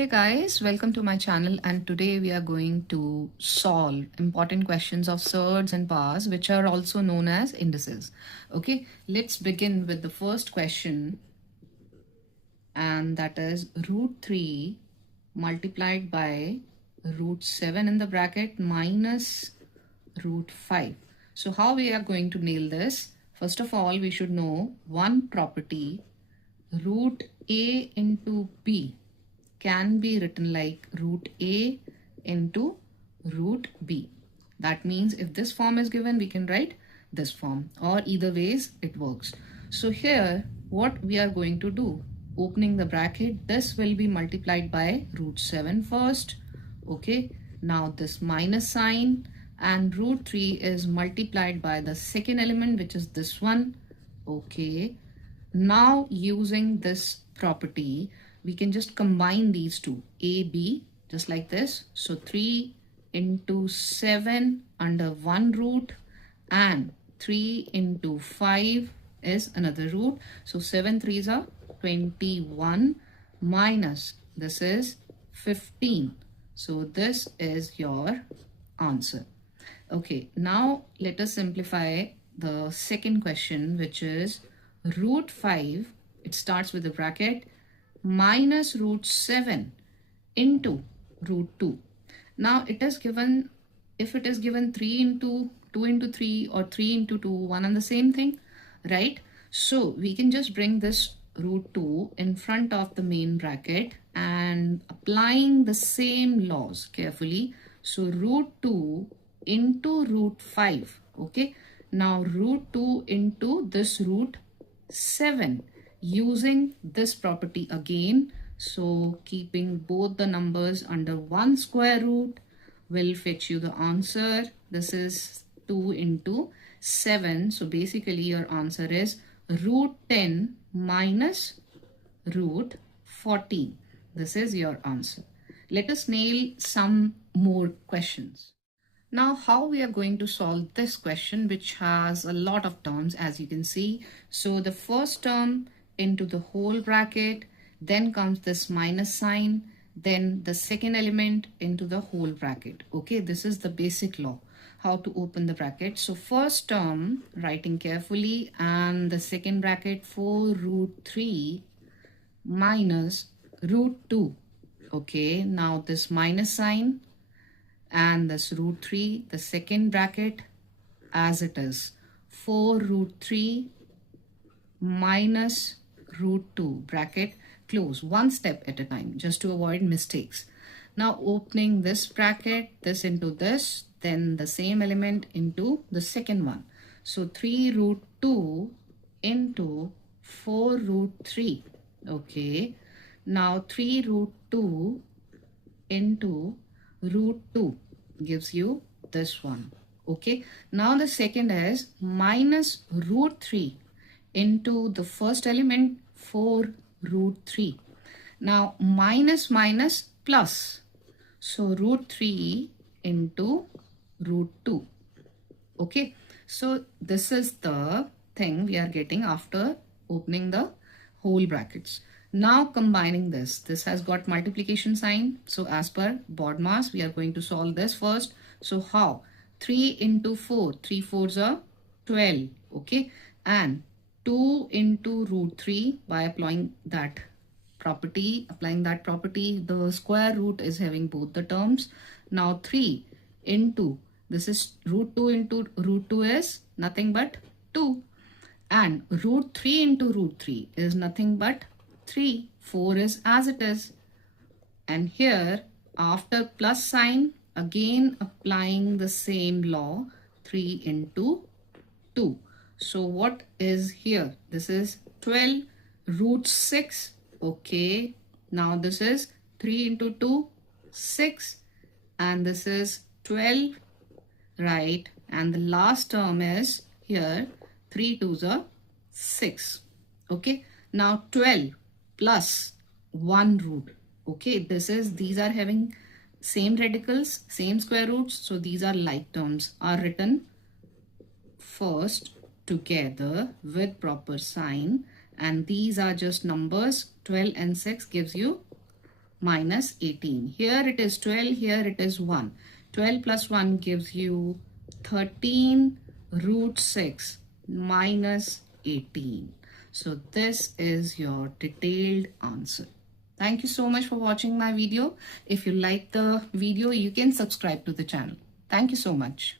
Hey guys, welcome to my channel, and today we are going to solve important questions of surds and bars, which are also known as indices. Okay, let's begin with the first question, and that is root 3 multiplied by root 7 in the bracket minus root 5. So how we are going to nail this? First of all, we should know one property. Root a into b can be written like root a into root b. That means if this form is given, we can write this form, or either ways it works. So here what we are going to do, opening the bracket, this will be multiplied by root 7 first. Okay, now this minus sign, and root 3 is multiplied by the second element, which is this one. Okay, now using this property, we can just combine these two, a, b, just like this. So 3 into 7 under one root, and 3 into 5 is another root. So 7 3s are 21 minus this is 15. So this is your answer. Okay, now let us simplify the second question, which is root 5, it starts with a bracket, minus root 7 into root 2. Now it is given, if it is given 3 into 2 into 3 or 3 into 2, one and the same thing, right? So we can just bring this root 2 in front of the main bracket and applying the same laws carefully. So root 2 into root 5. Okay, now root 2 into this root 7 using this property again. So keeping both the numbers under one square root will fetch you the answer. This is 2 into 7. So basically your answer is root 10 minus root 14. This is your answer. Let us nail some more questions. Now, how we are going to solve this question, which has a lot of terms, as you can see. So the first term into the whole bracket, then comes this minus sign, then the second element into the whole bracket. Okay, this is the basic law, how to open the bracket. So first term, writing carefully, and the second bracket 4 root 3 minus root 2. Okay, now this minus sign, and this root 3, the second bracket as it is, 4 root 3 minus root 2, bracket close, one step at a time, just to avoid mistakes. Now opening this bracket, this into this, then the same element into the second one. So 3 root 2 into 4 root 3. Okay, now 3 root 2 into root 2 gives you this one. Okay, now the second is minus root 3 into the first element 4 root 3. Now minus minus plus, so root 3 into root 2. Okay, so this is the thing we are getting after opening the whole brackets. Now combining this has got multiplication sign. So as per BODMAS, we are going to solve this first. So how? 3 into 4, 3 4s are 12. Okay, and 2 into root 3 by applying that property, the square root is having both the terms. Now 3 into, this is root 2 into root 2 is nothing but 2, and root 3 into root 3 is nothing but 3. 4 is as it is, and here after plus sign, again applying the same law, 3 into 2. So what is here? This is 12 root 6. Okay, now this is 3 into 2, 6, and this is 12, right? And the last term is here, 3 2s are 6. Okay, now 12 plus 1 root. Okay, these are having same radicals, same square roots, so these are like terms, are written first together with proper sign, and these are just numbers. 12 and 6 gives you minus 18. Here it is 12, here it is 1. 12 plus 1 gives you 13 root 6 minus 18. So this is your detailed answer. Thank you so much for watching my video. If you like the video, you can subscribe to the channel. Thank you so much.